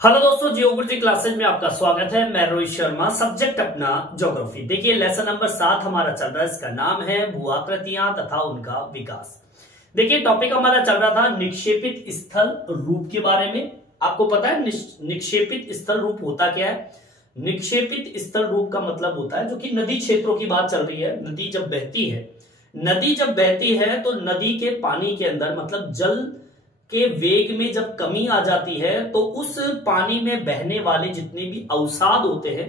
Hello दोस्तों, geography classes में आपका स्वागत है। मैं रोहित शर्मा, सब्जेक्ट अपना ज्योग्राफी। देखिए लेसन नंबर 7 हमारा चल रहा है, इसका नाम है भू-आकृतियां तथा उनका विकास। देखिए टॉपिक हमारा चल रहा था निक्षेपित स्थल रूप के बारे में। आपको पता है निक्षेपित स्थल रूप होता क्या है? निक्षेपित स्थल रूप का मतलब होता है, जो कि नदी क्षेत्रों की बात चल रही है। नदी जब बहती है तो नदी के पानी के अंदर मतलब जल के वेग में जब कमी आ जाती है तो उस पानी में बहने वाले जितने भी अवसाद होते हैं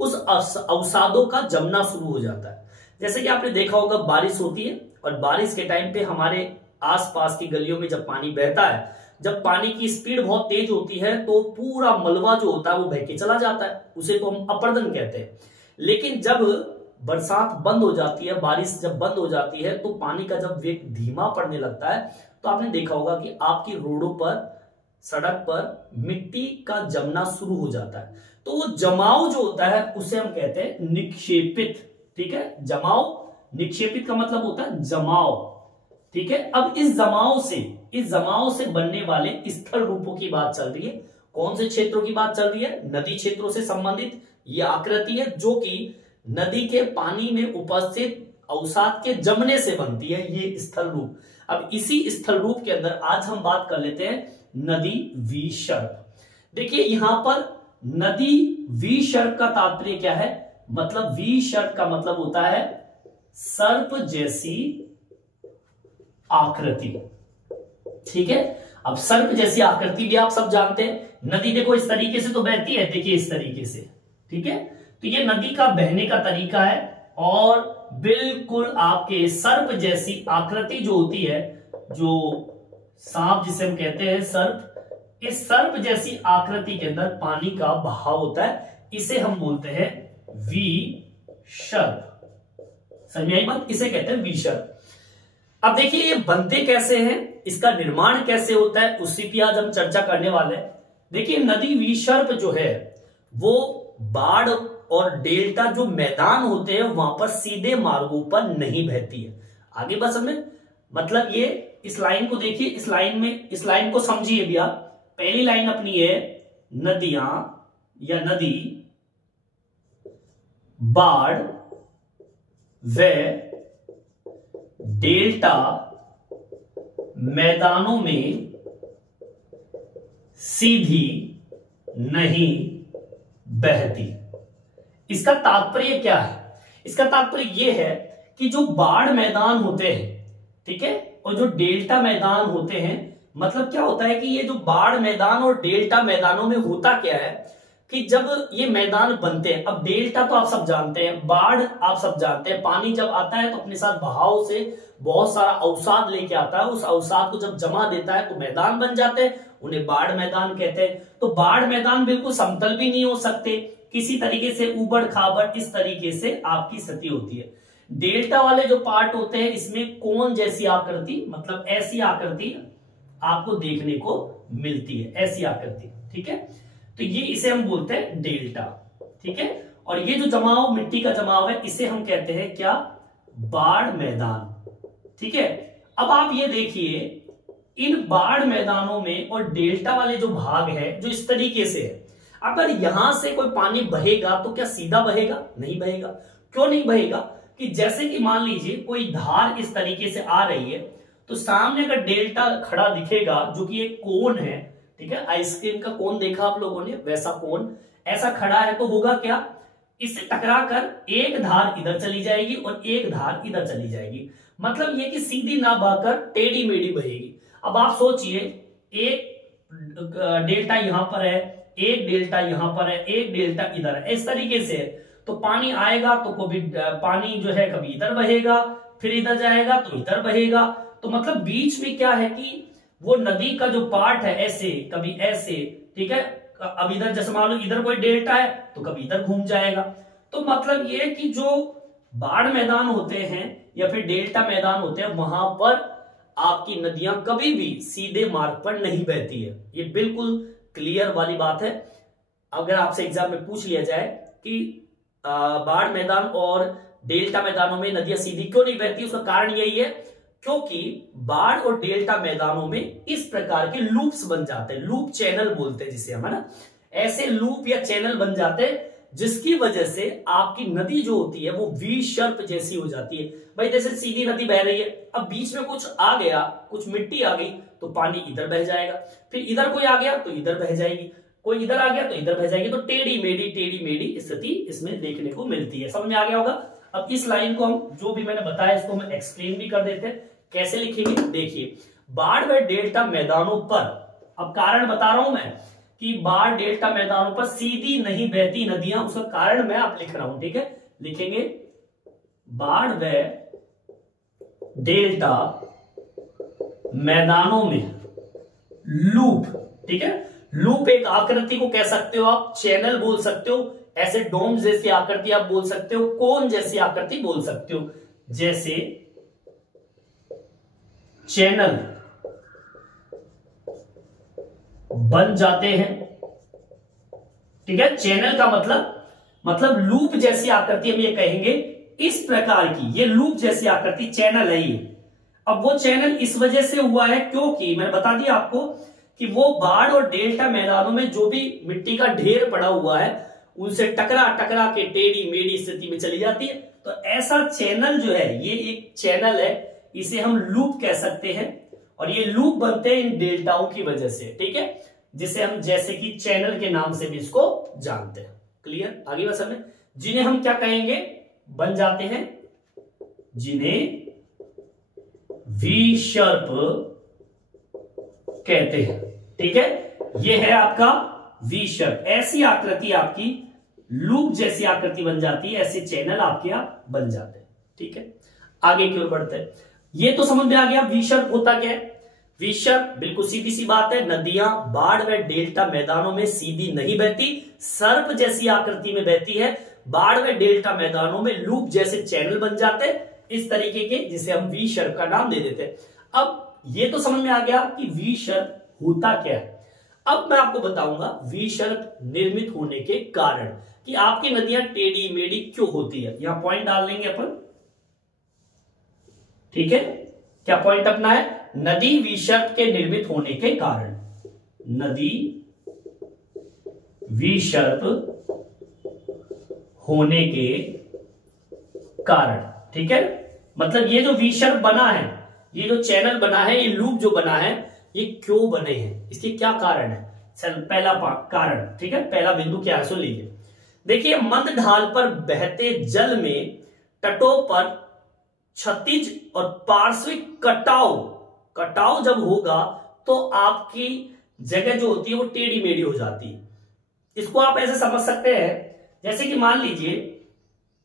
उस अवसादों का जमना शुरू हो जाता है। जैसे कि आपने देखा होगा, बारिश होती है और बारिश के टाइम पे हमारे आसपास की गलियों में जब पानी बहता है, जब पानी की स्पीड बहुत तेज होती है तो पूरा मलबा जो होता है वो बह के चला जाता है, उसे तो हम अपर्दन कहते हैं। लेकिन जब बरसात बंद हो जाती है, बारिश जब बंद हो जाती है तो पानी का जब वेग धीमा पड़ने लगता है तो आपने देखा होगा कि आपकी रोडों पर, सड़क पर मिट्टी का जमना शुरू हो जाता है। तो वो जमाव जो होता है उसे हम कहते हैं निक्षेपित। ठीक है, जमाव, निक्षेपित का मतलब होता है जमाव। ठीक है, अब इस जमाव से बनने वाले स्थल रूपों की बात चल रही है। कौन से क्षेत्रों की बात चल रही है? नदी क्षेत्रों से संबंधित ये आकृति है, जो कि नदी के पानी में उपस्थित अवसाद के जमने से बनती है ये स्थल रूप। अब इसी स्थल रूप के अंदर आज हम बात कर लेते हैं नदी विसर्प। देखिए यहां पर नदी विसर्प का तात्पर्य क्या है? मतलब विसर्प का मतलब होता है सर्प जैसी आकृति। ठीक है, अब सर्प जैसी आकृति भी आप सब जानते हैं। नदी देखो इस तरीके से तो बहती है, देखिए इस तरीके से। ठीक है, तो ये नदी का बहने का तरीका है और बिल्कुल आपके सर्प जैसी आकृति जो होती है, जो सांप जिसे हम कहते हैं सर्प, इस सर्प जैसी आकृति के अंदर पानी का बहाव होता है, इसे हम बोलते हैं विसर्प। समझ आई बात? इसे कहते हैं विसर्प। अब देखिए ये बनते कैसे हैं, इसका निर्माण कैसे होता है, उसी पे आज हम चर्चा करने वाले हैं। देखिए नदी विसर्प जो है वो बाढ़ और डेल्टा जो मैदान होते हैं वहां पर सीधे मार्गों पर नहीं बहती है। आगे बस हमें मतलब ये इस लाइन को देखिए, इस लाइन को समझिए भी आप। पहली लाइन अपनी है नदियां या नदी बाढ़ व डेल्टा मैदानों में सीधी नहीं बहती। इसका तात्पर्य क्या है? इसका तात्पर्य यह है कि जो बाढ़ मैदान होते हैं, ठीक है, और जो डेल्टा मैदान होते हैं, मतलब क्या होता है कि ये जो बाढ़ मैदान और डेल्टा मैदानों में होता क्या है कि जब ये मैदान बनते हैं, अब डेल्टा तो आप सब जानते हैं, बाढ़ आप सब जानते हैं, पानी जब आता है तो अपने साथ बहाव से बहुत सारा अवसाद लेके आता है, उस अवसाद को जब जमा देता है तो मैदान बन जाते हैं, उन्हें बाढ़ मैदान कहते हैं। तो बाढ़ मैदान बिल्कुल समतल भी नहीं हो सकते, किसी तरीके से उबड़ खाबड़ इस तरीके से आपकी स्थिति होती है। डेल्टा वाले जो पार्ट होते हैं इसमें कोन जैसी आकृति, मतलब ऐसी आकृति आपको देखने को मिलती है, ऐसी आकृति। ठीक है, तो ये इसे हम बोलते हैं डेल्टा। ठीक है, और ये जो जमाव, मिट्टी का जमाव है, इसे हम कहते हैं क्या? बाढ़ मैदान। ठीक है, अब आप ये देखिए इन बाढ़ मैदानों में और डेल्टा वाले जो भाग है जो इस तरीके से है, अगर यहां से कोई पानी बहेगा तो क्या सीधा बहेगा? नहीं बहेगा। क्यों नहीं बहेगा? कि जैसे कि मान लीजिए कोई धार इस तरीके से आ रही है तो सामने का डेल्टा खड़ा दिखेगा, जो कि एक कोन है। ठीक है, आइसक्रीम का कोन देखा आप लोगों ने, वैसा कोन ऐसा खड़ा है, तो होगा क्या? इससे टकरा कर एक धार इधर चली जाएगी और एक धार इधर चली जाएगी। मतलब ये कि सीधी ना बहकर टेढ़ी मेढ़ी बहेगी। अब आप सोचिए, एक डेल्टा यहां पर है, एक डेल्टा यहां पर है, एक डेल्टा इधर है, इस तरीके से। तो पानी आएगा तो कभी पानी जो है कभी इधर बहेगा, फिर इधर जाएगा तो इधर बहेगा। तो मतलब बीच में क्या है कि वो नदी का जो पार्ट है ऐसे, कभी ऐसे। ठीक है, अब इधर जैसे मान लो इधर कोई डेल्टा है तो कभी इधर घूम जाएगा। तो मतलब ये कि जो बाढ़ मैदान होते हैं या फिर डेल्टा मैदान होते हैं, वहां पर आपकी नदियां कभी भी सीधे मार्ग पर नहीं बहती है। ये बिल्कुल क्लियर वाली बात है। अगर आपसे एग्जाम में पूछ लिया जाए कि बाढ़ मैदान और डेल्टा मैदानों में नदियां सीधी क्यों नहीं बहती, उसका कारण यही है क्योंकि बाढ़ और डेल्टा मैदानों में इस प्रकार के लूप्स बन जाते हैं, लूप चैनल बोलते हैं जिसे हम, है ना। ऐसे लूप या चैनल बन जाते हैं जिसकी वजह से आपकी नदी जो होती है वो वी शर्प जैसी हो जाती है। भाई जैसे सीधी नदी बह रही है, अब बीच में कुछ आ गया, कुछ मिट्टी आ गई तो पानी इधर बह जाएगा, फिर इधर कोई आ गया तो इधर बह जाएगी, कोई इधर आ गया तो इधर बह जाएगी, तो टेढ़ी मेढ़ी स्थिति इसमें देखने को मिलती है। समझ में आ गया होगा। अब इस लाइन को हम जो भी मैंने बताया इसको हम एक्सप्लेन भी कर देते हैं। कैसे लिखेंगे, देखिए बाढ़ व डेल्टा मैदानों पर, अब कारण बता रहा हूं मैं कि बाढ़ डेल्टा मैदानों पर सीधी नहीं बहती नदियां, उसका कारण मैं आप लिख रहा हूं, ठीक है। लिखेंगे बाढ़ व डेल्टा मैदानों में लूप, ठीक है। लूप एक आकृति को कह सकते हो आप, चैनल बोल सकते हो, ऐसे डोम जैसी आकृति आप बोल सकते हो, कोन जैसी आकृति बोल सकते हो, जैसे चैनल बन जाते हैं, ठीक है। चैनल का मतलब लूप जैसी आकृति हम ये कहेंगे, इस प्रकार की ये लूप जैसी आकृति चैनल है ये। अब वो चैनल इस वजह से हुआ है क्योंकि मैंने बता दिया आपको कि वो बाढ़ और डेल्टा मैदानों में जो भी मिट्टी का ढेर पड़ा हुआ है उनसे टकरा टकरा के टेढ़ी मेढ़ी स्थिति में चली जाती है। तो ऐसा चैनल जो है ये एक चैनल है, इसे हम लूप कह सकते हैं, और ये लूप बनते हैं इन डेल्टाओं की वजह से, ठीक है, जिसे हम जैसे कि चैनल के नाम से भी इसको जानते हैं। क्लियर, आगे बात समझ। जिन्हें हम क्या कहेंगे, बन जाते हैं, जिन्हें वी शर्प कहते हैं, ठीक है। ये है आपका वी शर्प, ऐसी आकृति आपकी लूप जैसी आकृति बन जाती है, ऐसे चैनल आपके यहां बन जाते हैं, ठीक है। आगे की ओर बढ़ते हैं। ये तो समझ में आ गया वी शर्प होता क्या है। वी शर्प बिल्कुल सीधी सी बात है, नदियां बाढ़ व डेल्टा मैदानों में सीधी नहीं बहती, सर्प जैसी आकृति में बहती है। बाढ़ व डेल्टा मैदानों में लूप जैसे चैनल बन जाते इस तरीके के, जिसे हम वी शर्प का नाम दे देते। अब ये तो समझ में आ गया कि वी शर्प होता क्या है। अब मैं आपको बताऊंगा वी शर्प निर्मित होने के कारण, कि आपकी नदियां टेढ़ी मेढ़ी क्यों होती है। यहां पॉइंट डाल लेंगे अपन, ठीक है। क्या पॉइंट अपना है, नदी वी शर्प के निर्मित होने के कारण, नदी वी शर्प होने के कारण, ठीक है। मतलब ये जो वी शर्प बना है, ये जो चैनल बना है, ये लूप जो बना है, ये क्यों बने हैं, इसके क्या कारण है। चल पहला कारण, ठीक है, पहला बिंदु क्या है, सुन लीजिए। देखिए मंद ढाल पर बहते जल में तटों पर क्षतिज और पार्श्विक कटाव जब होगा तो आपकी जगह जो होती है वो टेढ़ी मेढ़ी हो जाती है। इसको आप ऐसे समझ सकते हैं, जैसे कि मान लीजिए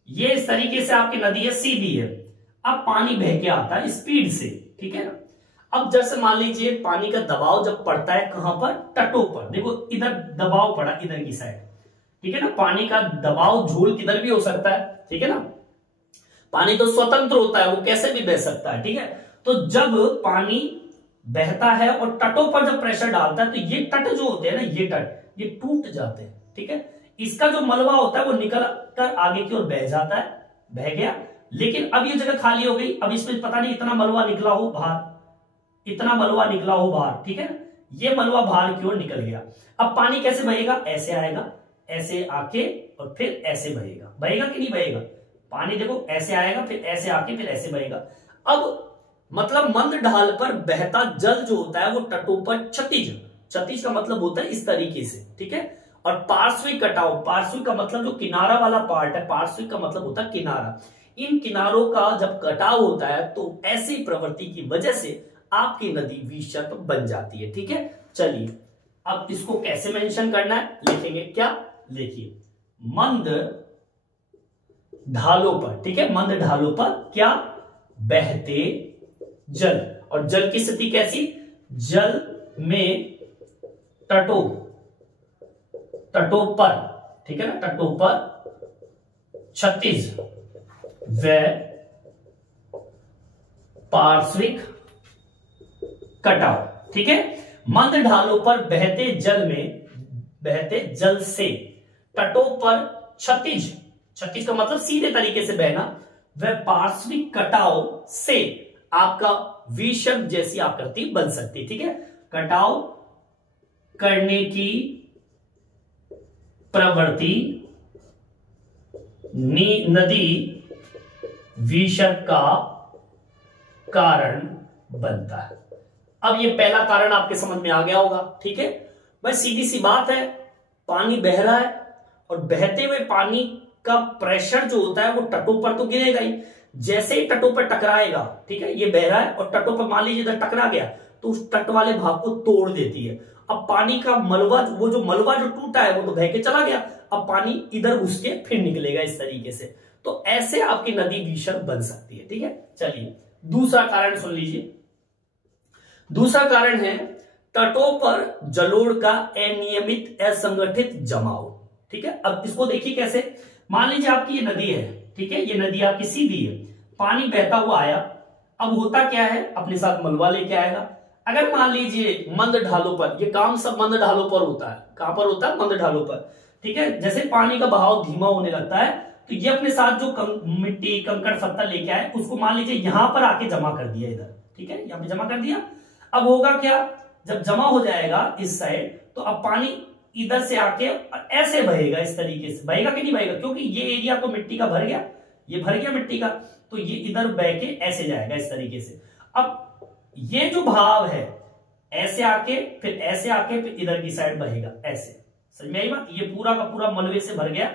ये इस तरीके से आपकी नदी है, सीधी है, अब पानी बह के आता है स्पीड से, ठीक है ना। अब जैसे मान लीजिए पानी का दबाव जब पड़ता है कहां पर, तटों पर, देखो इधर दबाव पड़ा इधर की साइड, ठीक है ना। पानी का दबाव झोल किधर भी हो सकता है, ठीक है ना। पानी तो स्वतंत्र होता है, वो कैसे भी बह सकता है, ठीक है। तो जब पानी बहता है और तटों पर जब प्रेशर डालता है तो ये तट जो होते हैं ना, ये तट ये टूट जाते हैं, ठीक है। इसका जो मलबा होता है वो निकल कर आगे की ओर बह जाता है, बह गया, लेकिन अब ये जगह खाली हो गई। अब इसमें पता नहीं इतना मलबा निकला हो बाहर, इतना मलबा निकला हो बाहर, ठीक है ना। ये मलबा बाहर की ओर निकल गया। अब पानी कैसे बहेगा, ऐसे आएगा, ऐसे आके और फिर ऐसे बहेगा, बहेगा कि नहीं बहेगा। पानी देखो ऐसे आएगा, फिर ऐसे आके फिर ऐसे बहेगा। अब मतलब मंद ढाल पर बहता जल जो होता है वो तटों पर क्षतिज का मतलब होता है इस तरीके से, ठीक है। और पार्श्विक कटाव, पार्श्विक का मतलब जो किनारा वाला पार्ट है, पार्श्विक का मतलब होता है किनारा। इन किनारों का जब कटाव होता है तो ऐसी प्रवृत्ति की वजह से आपकी नदी वी शर्प बन जाती है, ठीक है। चलिए अब इसको कैसे मेंशन करना है, लिखेंगे क्या, लिखिए मंद ढालों पर, ठीक है, मंद ढालों पर क्या, बहते जल। और जल की स्थिति कैसी, जल में तटों पर, ठीक है ना, तटों पर क्षतिज व पार्श्विक कटाव, ठीक है। मंद ढालों पर बहते जल से तटों पर क्षतिज का मतलब सीधे तरीके से बहना, वह पार्श्विक कटाव से आपका वी शर्प जैसी आकृति बन सकती है, ठीक है। कटाव करने की प्रवृत्ति नदी विसर्ग का कारण बनता है। अब ये पहला कारण आपके समझ में आ गया होगा, ठीक है भाई, सीधी सी बात है, पानी बह रहा है और बहते हुए पानी का प्रेशर जो होता है वो तटों पर तो गिरेगा ही, जैसे ही तटों पर टकराएगा, ठीक है, ये बह रहा है और तटों पर मान लीजिए इधर टकरा गया तो उस तट वाले भाग को तोड़ देती है। अब पानी का मलबा, वो जो मलबा जो टूटा है वो तो बह के चला गया, अब पानी इधर घुस के फिर निकलेगा इस तरीके से। तो ऐसे आपकी नदी विसर्ग बन सकती है, ठीक है। चलिए दूसरा कारण सुन लीजिए। दूसरा कारण है तटों पर जलोढ़ का अनियमित असंगठित जमाव, ठीक है। अब इसको देखिए कैसे, मान लीजिए आपकी ये नदी है, ठीक है, ये नदी आपकी सीधी है, पानी बहता हुआ आया, अब होता क्या है, अपने साथ मलबा लेके आएगा। अगर मान लीजिए मंद ढालों पर, ये काम सब मंद ढालों पर होता है, कहां पर होता है, मंद ढालों पर, ठीक है। जैसे पानी का बहाव धीमा होने लगता है तो ये अपने साथ जो मिट्टी कंकड़ पत्थर लेके आए उसको मान लीजिए यहां पर आके जमा कर दिया इधर, ठीक है, यहां पे जमा कर दिया। अब होगा क्या, जब जमा हो जाएगा इस साइड तो अब पानी इधर से आके ऐसे बहेगा, इस तरीके से बहेगा कि नहीं बहेगा, क्योंकि ये एरिया तो मिट्टी का भर गया, ये भर गया मिट्टी का, तो ये इधर बह के ऐसे जाएगा इस तरीके से। अब ये जो भाव है ऐसे आके फिर ऐसे आके फिर इधर की साइड बहेगा ऐसे, समझ में आई बात, ये पूरा का पूरा मलबे से भर गया।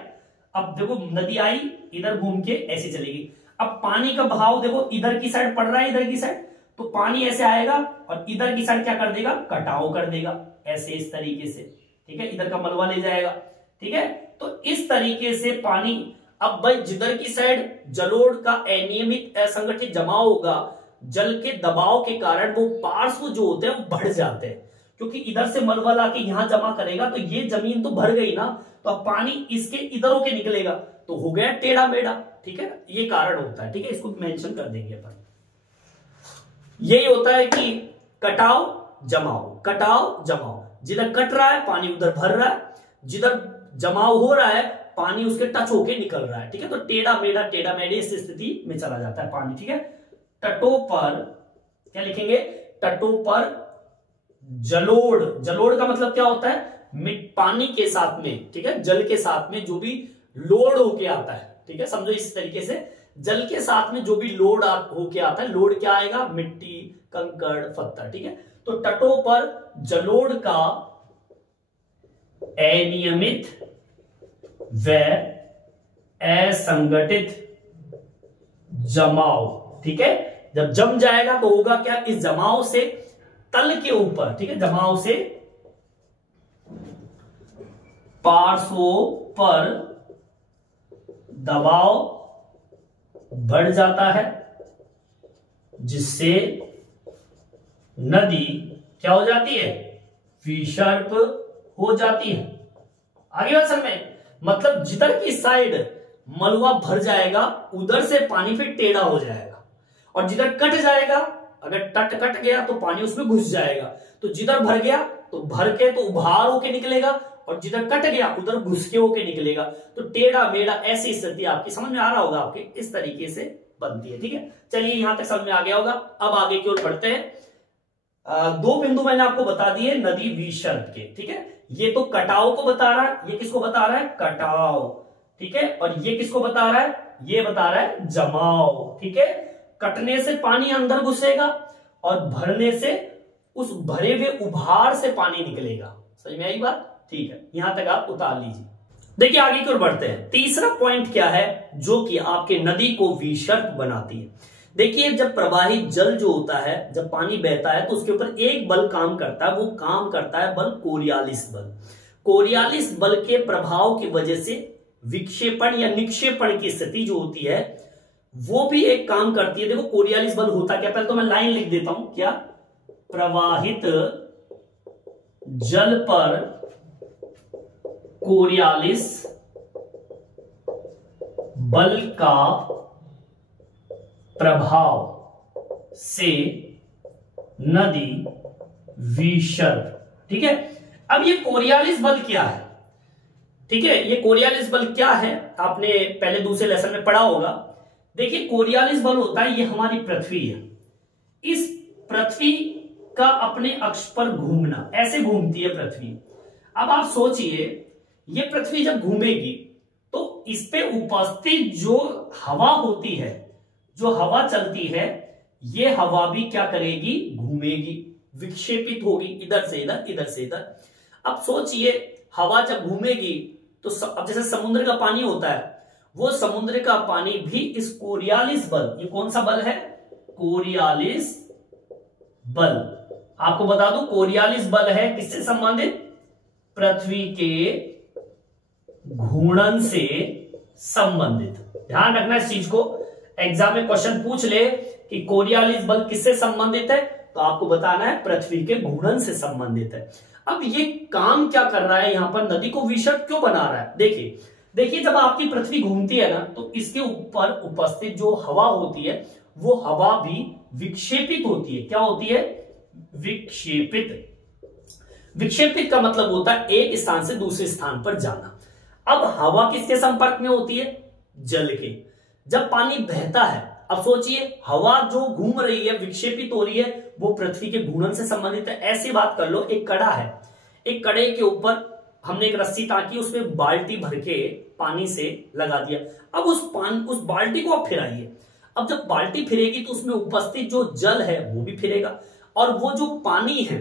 अब देखो नदी आई इधर घूम के ऐसे चलेगी, अब पानी का बहाव देखो इधर की साइड पड़ रहा है, इधर की साइड, तो पानी ऐसे आएगा और इधर की साइड क्या कर देगा, कटाव कर देगा ऐसे इस तरीके से, ठीक है, इधर का मलबा ले जाएगा, ठीक है। तो इस तरीके से पानी, अब भाई जिधर की साइड जलोढ़ का अनियमित असंगठित जमाव होगा, जल के दबाव के कारण वो पार्श्व जो होते हैं वो बढ़ जाते हैं, क्योंकि इधर से मलबा लाके यहां जमा करेगा तो ये जमीन तो भर गई ना, तो अब पानी इसके इधर होके निकलेगा तो हो गया टेढ़ा मेढ़ा, ठीक है, ये कारण होता है, ठीक है, इसको मेंशन कर देंगे अपन। यही होता है कि कटाव जमाव, कटाव जमाव, जिधर कट रहा है पानी उधर भर रहा है, जिधर जमाव हो रहा है पानी उसके टच होके निकल रहा है, ठीक है, तो टेढ़ा मेढ़े इस स्थिति में चला जाता है पानी, ठीक है। तटों पर क्या लिखेंगे, तटों पर जलोढ़, जलोढ़ का मतलब क्या होता है, पानी के साथ में, ठीक है, जल के साथ में जो भी लोड होके आता है, ठीक है, समझो इस तरीके से, जल के साथ में जो भी लोड होके आता है, लोड क्या आएगा, मिट्टी कंकड़ पत्थर, ठीक है। तो तटों पर जलोढ़ का अनियमित व असंगठित जमाव, ठीक है, जब जम जाएगा तो होगा क्या, इस जमाव से तल के ऊपर, ठीक है, जमाव से पार्श्वों पर दबाव बढ़ जाता है, जिससे नदी क्या हो जाती है, विसर्ग हो जाती है। आगे बात समझ में, मतलब जिधर की साइड मलबा भर जाएगा उधर से पानी फिर टेढ़ा हो जाएगा, और जिधर कट जाएगा, अगर तट कट गया तो पानी उसमें घुस जाएगा, तो जिधर भर गया तो भर के तो उभार होके निकलेगा, और जिधर कट गया उधर घुस के होके निकलेगा, तो टेढ़ा मेढ़ा ऐसी स्थिति आपकी समझ में आ रहा होगा, आपके इस तरीके से बनती है, ठीक है। चलिए यहां तक समझ में आ गया होगा। अब आगे की ओर बढ़ते हैं। दो बिंदु मैंने आपको बता दिए नदी विसर्ग के, ठीक है, ये तो कटाव को बता रहा है, ये किसको बता रहा है, कटाव, ठीक है, और ये किसको बता रहा है, ये बता रहा है जमाव, ठीक है। कटने से पानी अंदर घुसेगा और भरने से उस भरे हुए उभार से पानी निकलेगा, समझ में आई बात, ठीक है, यहां तक आप उतार लीजिए। देखिए आगे की ओर बढ़ते हैं। तीसरा पॉइंट क्या है जो कि आपके नदी को विसर्ग बनाती है। देखिए जब प्रवाहित जल जो होता है, जब पानी बहता है तो उसके ऊपर एक बल काम करता है, वो काम करता है बल कोरियालिस बल। कोरियालिस बल के प्रभाव की वजह से विक्षेपण या निक्षेपण की स्थिति जो होती है वो भी एक काम करती है। देखो कोरियालिस बल होता क्या, पहले तो मैं लाइन लिख देता हूं, क्या, प्रवाहित जल पर कोरियालिस बल का प्रभाव से नदी विसर्ग, ठीक है। अब ये कोरियालिस बल क्या है, ठीक है, ये कोरियालिस बल क्या है आपने पहले दूसरे लेसन में पढ़ा होगा। देखिए कोरियालिस बल होता है, ये हमारी पृथ्वी है, इस पृथ्वी का अपने अक्ष पर घूमना, ऐसे घूमती है पृथ्वी। अब आप सोचिए ये पृथ्वी जब घूमेगी तो इस पे उपस्थित जो हवा होती है, जो हवा चलती है, ये हवा भी क्या करेगी, घूमेगी, विक्षेपित होगी, इधर से इधर, इधर से इधर। अब सोचिए हवा जब घूमेगी तो अब जैसे समुद्र का पानी होता है, वो समुद्र का पानी भी इस कोरियालिस बल, ये कौन सा बल है, कोरियालिस बल, आपको बता दूं कोरियालिस बल है किससे संबंधित, पृथ्वी के घूर्णन से संबंधित। ध्यान रखना इस चीज को, एग्जाम में क्वेश्चन पूछ ले कि कोरियालिस बल किससे संबंधित है, तो आपको बताना है पृथ्वी के घूर्णन से संबंधित है। अब ये काम क्या कर रहा है, यहां पर नदी को विषम क्यों बना रहा है, देखिए देखिए जब आपकी पृथ्वी घूमती है ना, तो इसके ऊपर उपस्थित जो हवा होती है, वो हवा भी विक्षेपित होती है। क्या होती है, विक्षेपित। विक्षेपित का मतलब होता है एक स्थान से दूसरे स्थान पर जाना। अब हवा किसके संपर्क में होती है, जल के। जब पानी बहता है, अब सोचिए हवा जो घूम रही है, विक्षेपित हो रही है, वो पृथ्वी के घूर्णन से संबंधित है। ऐसी बात कर लो, एक कड़ा है, एक कड़े के ऊपर हमने एक रस्सी ताकी, उसमें बाल्टी भर के पानी से लगा दिया। अब उस बाल्टी को आप फिराइए। अब जब बाल्टी फिरेगी तो उसमें उपस्थित जो जल है वो भी फिरेगा, और वो जो पानी है,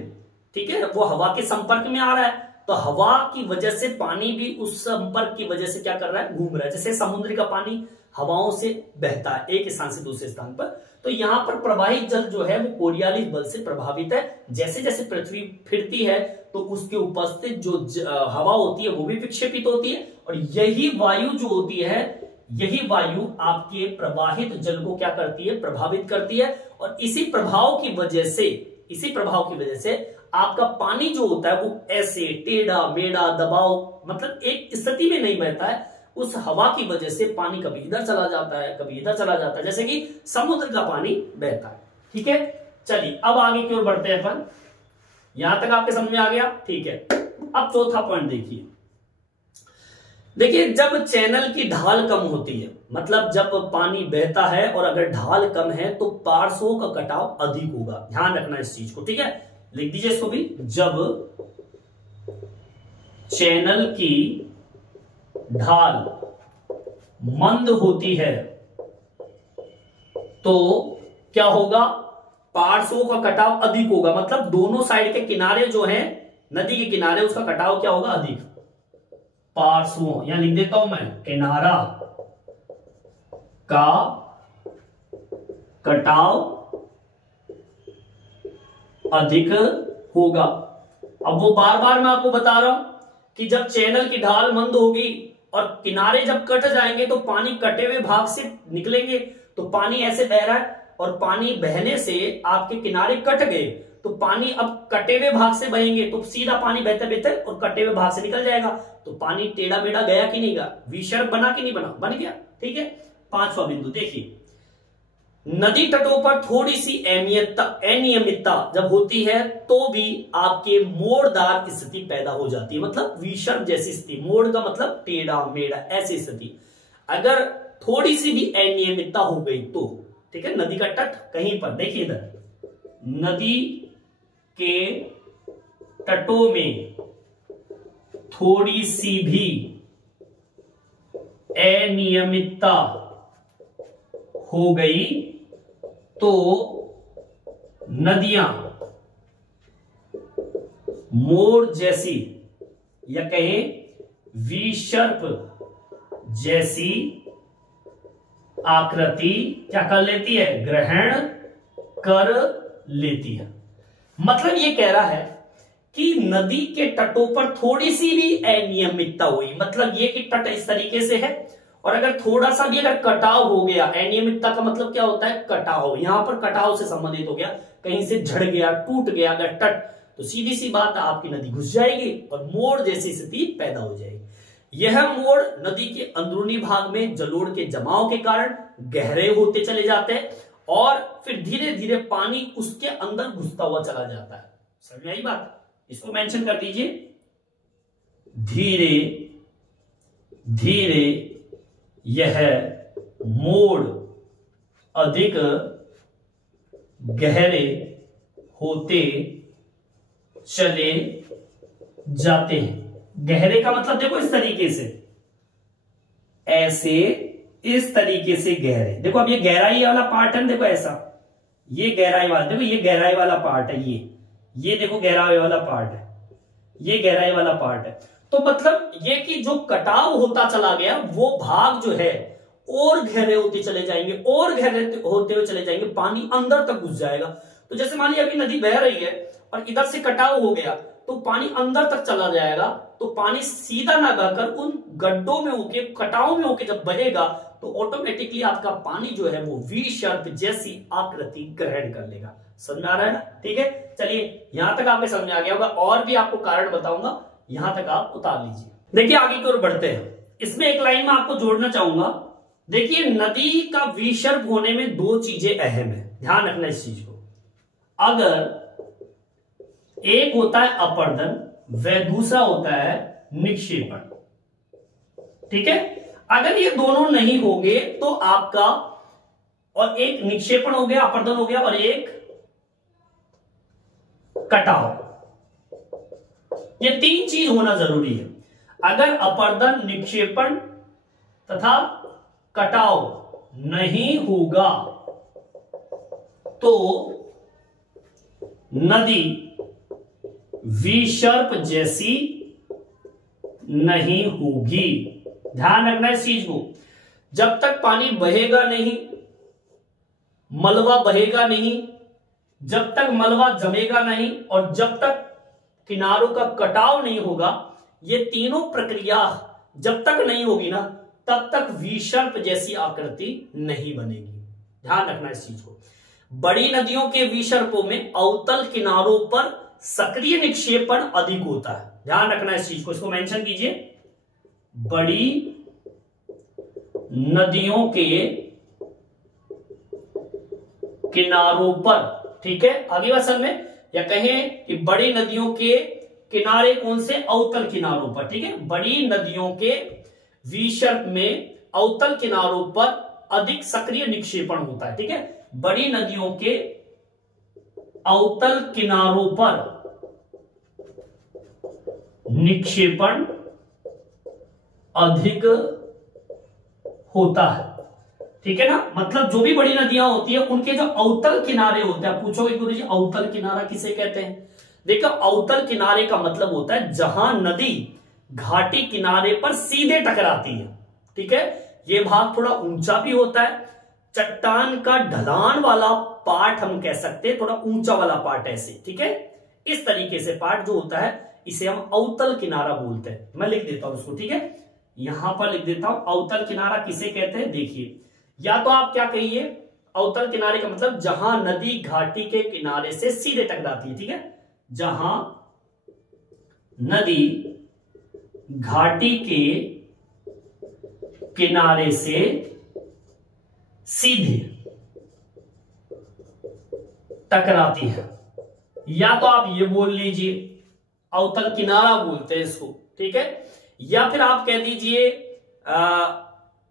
ठीक है, वो हवा के संपर्क में आ रहा है, तो हवा की वजह से पानी भी उस संपर्क की वजह से क्या कर रहा है, घूम रहा है। जैसे समुद्र का पानी हवाओं से बहता है एक स्थान से दूसरे स्थान पर, तो यहां पर प्रवाहित जल जो है वो कोरियालिस बल से प्रभावित है। जैसे जैसे पृथ्वी फिरती है तो उसके उपस्थित जो हवा होती है वो भी विक्षेपित होती है, और यही वायु जो होती है, यही वायु आपके प्रवाहित जल को क्या करती है, प्रभावित करती है। और इसी प्रभाव की वजह से आपका पानी जो होता है वो ऐसे टेढ़ा मेढ़ा दबाव, मतलब एक स्थिति में नहीं बहता है। उस हवा की वजह से पानी कभी इधर चला जाता है, कभी इधर चला जाता है, जैसे कि समुद्र का पानी बहता है। ठीक है, चलिए अब आगे की ओर बढ़ते हैं अपन। यहां तक आपके समझ में आ गया, ठीक है। अब चौथा पॉइंट देखिए, जब चैनल की ढाल कम होती है, मतलब जब पानी बहता है और अगर ढाल कम है तो पार्श्वों का कटाव अधिक होगा। ध्यान रखना इस चीज को, ठीक है, लिख दीजिए इसको भी। जब चैनल की ढाल मंद होती है तो क्या होगा, पार्श्वों का कटाव अधिक होगा, मतलब दोनों साइड के किनारे जो हैं, नदी के किनारे, उसका कटाव क्या होगा, अधिक। पार्श्वों, यहां लिख देता हूं मैं, किनारा का कटाव अधिक होगा। अब वो बार बार मैं आपको बता रहा हूं कि जब चैनल की ढाल मंद होगी और किनारे जब कट जाएंगे तो पानी कटे हुए भाग से निकलेंगे, तो पानी ऐसे बह रहा है, और पानी बहने से आपके किनारे कट गए, तो पानी अब कटे हुए भाग से बहेंगे, तो सीधा पानी बहते बहते और कटे हुए भाग से निकल जाएगा। तो पानी टेढ़ा मेढ़ा गया कि नहीं गया, विषम बना कि नहीं बना, बन गया। ठीक है, पांचवा बिंदु देखिए, नदी तटों पर थोड़ी सी अनियमितता जब होती है तो भी आपके मोड़दार स्थिति पैदा हो जाती है, मतलब विषम जैसी स्थिति। मोड़ का मतलब टेढ़ा मेढ़ा ऐसी स्थिति, अगर थोड़ी सी भी अनियमितता हो गई तो, ठीक है, नदी का तट कहीं पर, देखिए इधर नदी के तटों में थोड़ी सी भी अनियमितता हो गई तो नदियां मोड़ जैसी या कहें विसर्प जैसी आकृति क्या कर लेती है, ग्रहण कर लेती है। मतलब ये कह रहा है कि नदी के तटों पर थोड़ी सी भी अनियमितता हुई, मतलब ये कि तट इस तरीके से है और अगर थोड़ा सा भी अगर कटाव हो गया, अनियमितता का मतलब क्या होता है, कटाव, यहां पर कटाव से संबंधित हो गया, कहीं से झड़ गया, टूट गया अगर तट, तो सीधी सी बात है आपकी नदी घुस जाएगी और मोड़ जैसी स्थिति पैदा हो जाएगी। यह मोड़ नदी के अंदरूनी भाग में जलोढ़ के जमाव के कारण गहरे होते चले जाते हैं और फिर धीरे धीरे पानी उसके अंदर घुसता हुआ चला जाता है। समझ में आई बात, इसको मेंशन कर दीजिए, धीरे धीरे यह मोड़ अधिक गहरे होते चले जाते हैं। गहरे का मतलब देखो इस तरीके से, ऐसे इस तरीके से गहरे। देखो अब ये गहराई वाला पार्ट है, देखो ऐसा, ये गहराई वाला, देखो ये गहराई वाला पार्ट है, ये देखो गहराई वाला पार्ट है, ये गहराई वाला पार्ट है। तो मतलब ये कि जो कटाव होता चला गया वो भाग जो है और गहरे होते चले जाएंगे, और गहरे होते हुए चले जाएंगे, पानी अंदर तक घुस जाएगा। तो जैसे मान लीजिए अभी नदी बह रही है और इधर से कटाव हो गया तो पानी अंदर तक चला जाएगा, तो पानी सीधा ना बहकर उन गड्ढों में होके, कटाव में होके जब बहेगा तो ऑटोमेटिकली आपका पानी जो है वो वी शार्प जैसी आकृति ग्रहण कर लेगा। समझ में आ रहा है ना? ठीक है, चलिए यहां तक आपके समझ में आ गया होगा, और भी आपको कारण बताऊंगा, यहां तक आप उतार लीजिए। देखिए आगे की ओर बढ़ते हैं, इसमें एक लाइन में आपको जोड़ना चाहूंगा। देखिए नदी का विसर्प होने में दो चीजें अहम है, ध्यान रखना इस चीज को। अगर एक होता है अपर्दन व दूसरा होता है निक्षेपण, ठीक है, अगर ये दोनों नहीं होंगे तो आपका, और एक निक्षेपण हो गया, अपर्दन हो गया, और एक कटाव, ये तीन चीज होना जरूरी है। अगर अपर्दन, निक्षेपण तथा कटाव नहीं होगा तो नदी विसर्प जैसी नहीं होगी। ध्यान रखना इस चीज को, जब तक पानी बहेगा नहीं, मलबा बहेगा नहीं, जब तक मलबा जमेगा नहीं, और जब तक किनारों का कटाव नहीं होगा, ये तीनों प्रक्रिया जब तक नहीं होगी ना, तब तक विसर्प जैसी आकृति नहीं बनेगी। ध्यान रखना इस चीज को। बड़ी नदियों के विसर्पों में अवतल किनारों पर सक्रिय निक्षेपण अधिक होता है। ध्यान रखना इस चीज को, इसको मेंशन कीजिए। बड़ी नदियों के किनारों पर, ठीक है, आगे वचन में, या कहें कि बड़ी नदियों के किनारे कौन से, अवतल किनारों पर, ठीक है, बड़ी नदियों के विसर्प में अवतल किनारों पर अधिक सक्रिय निक्षेपण होता है। ठीक है, बड़ी नदियों के अवतल किनारों पर निक्षेपण अधिक होता है। ठीक है ना, मतलब जो भी बड़ी नदियां होती है उनके जो अवतल किनारे होते हैं, पूछोगे गुरु जी अवतल किनारा किसे कहते हैं? देखो अवतल किनारे का मतलब होता है जहां नदी घाटी किनारे पर सीधे टकराती है। ठीक है, यह भाग थोड़ा ऊंचा भी होता है, चट्टान का ढलान वाला पार्ट हम कह सकते हैं, थोड़ा ऊंचा वाला पार्ट ऐसे। ठीक है, इस तरीके से पार्ट जो होता है इसे हम अवतल किनारा बोलते हैं। मैं लिख देता हूं इसको, ठीक है, यहां पर लिख देता हूं अवतल किनारा किसे कहते हैं। देखिए, या तो आप क्या कहिए, अवतल किनारे का मतलब जहां नदी घाटी के किनारे से सीधे टकराती है। ठीक है, जहां नदी घाटी के किनारे से सीधे टकराती है, या तो आप ये बोल लीजिए अवतल किनारा बोलते हैं इसको। ठीक है, या फिर आप कह दीजिए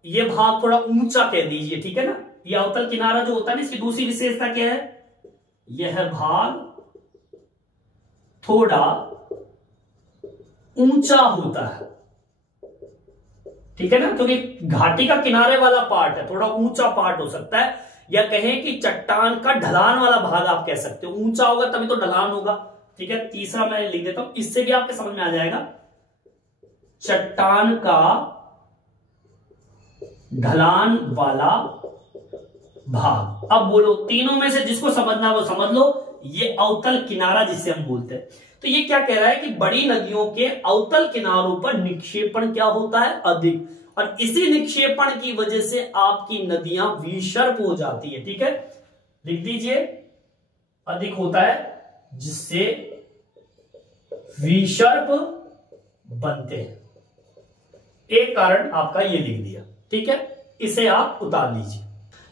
ये भाग थोड़ा ऊंचा कह दीजिए। ठीक है ना, ये अवतल किनारा जो होता है ना, इसकी दूसरी विशेषता क्या है, यह भाग थोड़ा ऊंचा होता है। ठीक है ना, क्योंकि घाटी का किनारे वाला पार्ट है, थोड़ा ऊंचा पार्ट हो सकता है, या कहें कि चट्टान का ढलान वाला भाग आप कह सकते हो। ऊंचा होगा तभी तो ढलान होगा। ठीक है, तीसरा मैं लिख देता हूं, इससे भी आपके समझ में आ जाएगा, चट्टान का ढलान वाला भाग। अब बोलो तीनों में से जिसको समझना वो समझ लो, ये अवतल किनारा जिसे हम बोलते हैं। तो ये क्या कह रहा है कि बड़ी नदियों के अवतल किनारों पर निक्षेपण क्या होता है, अधिक, और इसी निक्षेपण की वजह से आपकी नदियां विसर्प हो जाती है। ठीक है, लिख दीजिए अधिक होता है जिससे विसर्प बनते हैं। एक कारण आपका ये लिख दिया। ठीक है, इसे आप उतार लीजिए।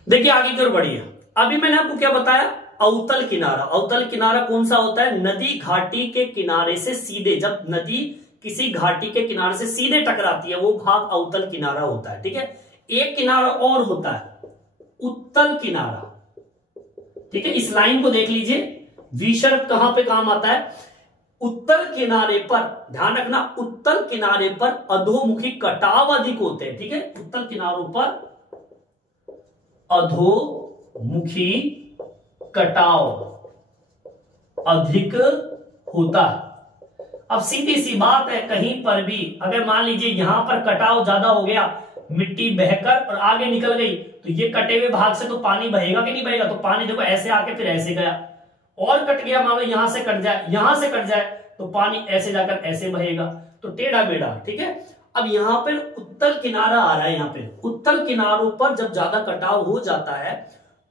देखिए आगे की ओर बढ़िए। अभी मैंने आपको क्या बताया, अवतल किनारा। अवतल किनारा कौन सा होता है, नदी घाटी के किनारे से सीधे, जब नदी किसी घाटी के किनारे से सीधे टकराती है वो भाग अवतल किनारा होता है। ठीक है, एक किनारा और होता है उत्तल किनारा। ठीक है, इस लाइन को देख लीजिए, विसर्प कहां पे काम आता है, उत्तर किनारे पर, ध्यान रखना, उत्तर किनारे पर अधोमुखी कटाव अधिक होते हैं। ठीक है, उत्तर किनारों पर अधोमुखी कटाव अधिक होता है। अब सीधी सी बात है, कहीं पर भी अगर मान लीजिए यहां पर कटाव ज्यादा हो गया, मिट्टी बहकर और आगे निकल गई, तो ये कटे हुए भाग से तो पानी बहेगा कि नहीं बहेगा? तो पानी देखो ऐसे आके फिर ऐसे गया, और कट गया, मान लो यहां से कट जाए, यहां से कट जाए, तो पानी ऐसे जाकर ऐसे बहेगा, तो टेढ़ा बेढ़ा। ठीक है, अब यहां पर उत्तर किनारा आ रहा है, यहां पे उत्तर किनारों पर जब ज्यादा कटाव हो जाता है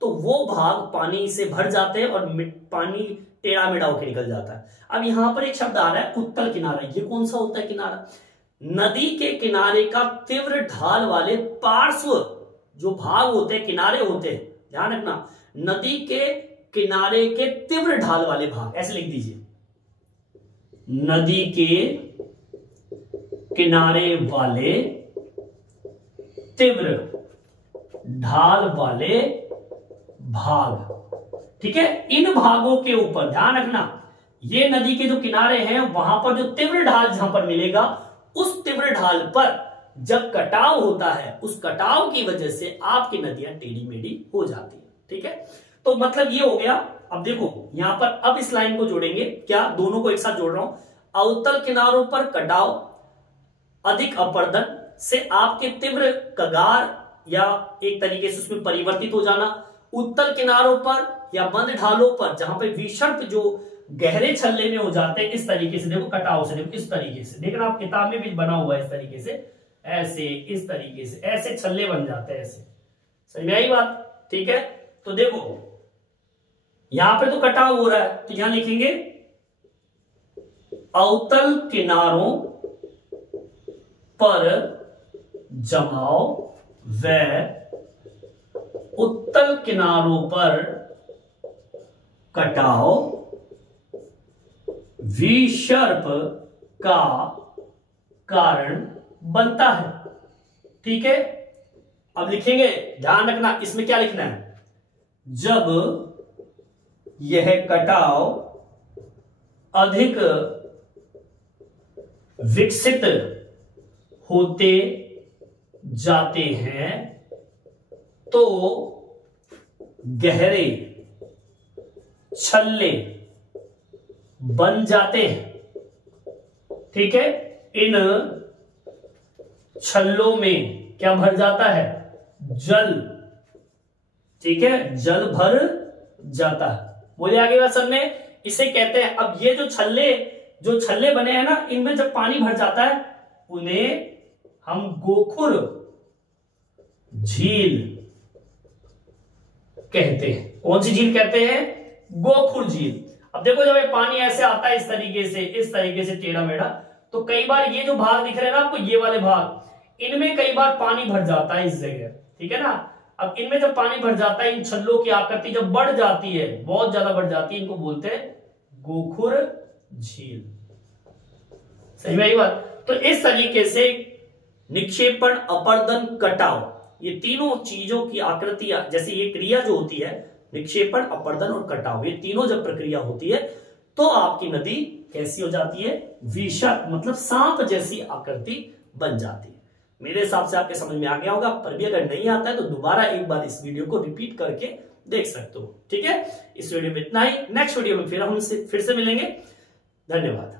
तो वो भाग पानी से भर जाते हैं और पानी टेढ़ा मेढ़ा होकर निकल जाता है। अब यहां पर एक शब्द आ रहा है उत्तर किनारा, ये कौन सा होता है किनारा? नदी के किनारे का तीव्र ढाल वाले पार्श्व जो भाग होते हैं, किनारे होते हैं, ध्यान रखना, नदी के किनारे के तीव्र ढाल वाले भाग, ऐसे लिख दीजिए, नदी के किनारे वाले तीव्र ढाल वाले भाग। ठीक है, इन भागों के ऊपर ध्यान रखना, ये नदी के जो किनारे हैं वहां पर जो तीव्र ढाल जहां पर मिलेगा, उस तीव्र ढाल पर जब कटाव होता है, उस कटाव की वजह से आपकी नदियां टेढ़ी मेढ़ी हो जाती है। ठीक है, तो मतलब ये हो गया। अब देखो यहां पर, अब इस लाइन को जोड़ेंगे, क्या दोनों को एक साथ जोड़ रहा हूं, अवतल किनारों पर कटाव अधिक अपर्दन से आपके तीव्र कगार या एक तरीके से उसमें परिवर्तित हो जाना, उत्तल किनारों पर या मंद ढालों पर जहां पे विसर्प जो गहरे छल्ले में हो जाते हैं, इस तरीके से देखो, कटाव से देखो, इस तरीके से देखना, आप किताब में भी बना हुआ है इस तरीके से, ऐसे इस तरीके से ऐसे छल्ले बन जाते हैं, ऐसे। समझ में आई बात? ठीक है, तो देखो यहां पे तो कटाव हो रहा है, तो यहां लिखेंगे अवतल किनारों पर जमाव व उत्तल किनारों पर कटाव विसर्प का कारण बनता है। ठीक है, अब लिखेंगे, ध्यान रखना, इसमें क्या लिखना है, जब यह कटाव अधिक विकसित होते जाते हैं तो गहरे छल्ले बन जाते हैं। ठीक है, इन छल्लों में क्या भर जाता है? जल। ठीक है, जल भर जाता है। बोले आगे बात समझ में? इसे कहते हैं, अब ये जो छल्ले बने हैं ना, इनमें जब पानी भर जाता है उन्हें हम गोखुर झील कहते हैं। कौन सी झील कहते हैं? गोखुर झील। अब देखो जब ये पानी ऐसे आता है इस तरीके से टेढ़ा मेढ़ा, तो कई बार ये जो भाग दिख रहे हैं ना आपको, ये वाले भाग, इनमें कई बार पानी भर जाता है इस जगह। ठीक है ना, अब इनमें जब पानी भर जाता है, इन छल्लों की आकृति जब बढ़ जाती है, बहुत ज्यादा बढ़ जाती है, इनको बोलते हैं गोखुर झील। सही में यही बात? तो इस तरीके से निक्षेपण, अपर्दन, कटाव, ये तीनों चीजों की आकृतियां, जैसे ये क्रिया जो होती है, निक्षेपण, अपर्दन और कटाव, ये तीनों जब प्रक्रिया होती है तो आपकी नदी कैसी हो जाती है? विसर्प, मतलब सांप जैसी आकृति बन जाती है। मेरे हिसाब से आपके समझ में आ गया होगा, पर भी अगर नहीं आता है तो दोबारा एक बार इस वीडियो को रिपीट करके देख सकते हो। ठीक है, इस वीडियो में इतना ही। नेक्स्ट वीडियो में फिर हम फिर से मिलेंगे। धन्यवाद।